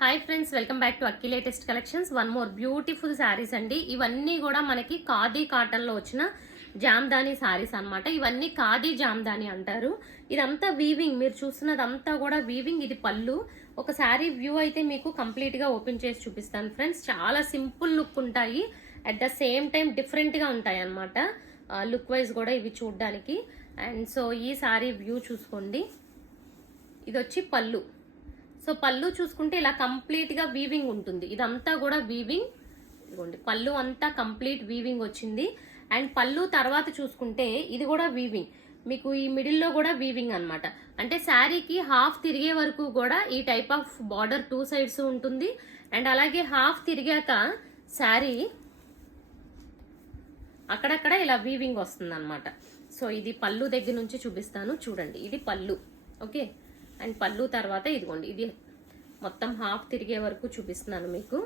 Hi friends, welcome back to Akki latest collections. One more beautiful saris అండి. ఇవన్నీ కూడా మనకి ఖాదీ కాటన్ లో వచ్చిన జామ్దాని శారీస్ అన్నమాట. ఇవన్నీ ఖాదీ జామ్దాని అంటారు. ఇదంతా వీవింగ్, మీరు చూస్తున్నదంతా కూడా వీవింగ్. ఇది పళ్ళు. ఒక శారీ వ్యూ అయితే మీకు కంప్లీట్ గా ఓపెన్ చేసి చూపిస్తాను ఫ్రెండ్స్. చాలా సింపుల్ లుక్ ఉంటాయి, at the same time different గా ఉంటాయి అన్నమాట. లుక్ వైజ్ కూడా ఇవి చూడడానికి. అండ్ సో ఈ శారీ వ్యూ చూసుకోండి. ఇది వచ్చి పళ్ళు. సో పళ్ళు చూసుకుంటే ఇలా కంప్లీట్ గా వీవింగ్ ఉంటుంది. ఇదంతా కూడా వీవింగ్. ఇదిగోండి, పళ్ళు అంతా కంప్లీట్ వీవింగ్ వచ్చింది. అండ్ పళ్ళు తర్వాత చూసుకుంటే ఇది కూడా వీవింగ్, మీకు ఈ మిడిల్ లో కూడా వీవింగ్ అన్నమాట. అంటే శారీకి హాఫ్ తిరిగే వరకు కూడా ఈ type of border two sides ఉంటుంది. అండ్ అలాగే హాఫ్ తిరిగాక శారీ అక్కడక్కడ ఇలా వీవింగ్ వస్తుంది అనమాట. సో ఇది పళ్ళు దగ్గర నుంచి చూపిస్తాను చూడండి. ఇది పళ్ళు, ఓకే. అండ్ పళ్ళు తర్వాత ఇదిగోండి, ఇది మొత్తం హాఫ్ తిరిగే వరకు చూపిస్తున్నాను మీకు.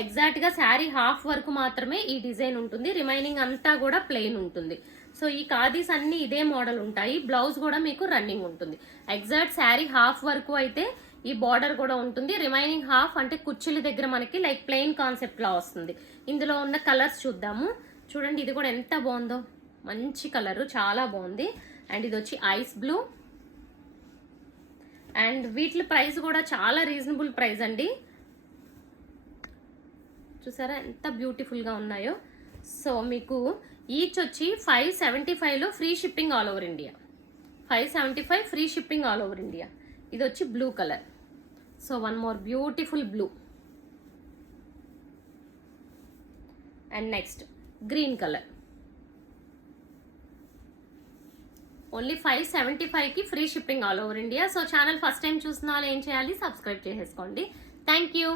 ఎగ్జాక్ట్ గా శారీ హాఫ్ వరకు మాత్రమే ఈ డిజైన్ ఉంటుంది, రిమైనింగ్ అంతా కూడా ప్లెయిన్ ఉంటుంది. సో ఈ ఖాదీస్ అన్ని ఇదే మోడల్ ఉంటాయి. బ్లౌజ్ కూడా మీకు రన్నింగ్ ఉంటుంది. ఎగ్జాక్ట్ శారీ హాఫ్ వరకు అయితే ఈ బార్డర్ కూడా ఉంటుంది. రిమైనింగ్ హాఫ్ అంటే కుర్చీల దగ్గర మనకి లైక్ ప్లెయిన్ కాన్సెప్ట్ లా వస్తుంది. ఇందులో ఉన్న కలర్స్ చూద్దాము. చూడండి, ఇది కూడా ఎంత బాగుందో, మంచి కలర్, చాలా బాగుంది. అండ్ ఇది వచ్చి ఐస్ బ్లూ. అండ్ వీటి ప్రైస్ కూడా చాలా రీజనబుల్ ప్రైస్ అండి. చూసారా ఎంత బ్యూటిఫుల్ గా ఉన్నాయో. సో మీకు ఈచ్ వచ్చి 575 లో free shipping all over India. 575 free shipping all over India. ఇది వచ్చి blue colour. So one more beautiful blue. And next green colour. Only 575 కి free shipping all over India. So channel first time చూసిన వాళ్ళు ఏం చేయాలి, subscribe చేసేసుకోండి. Thank you.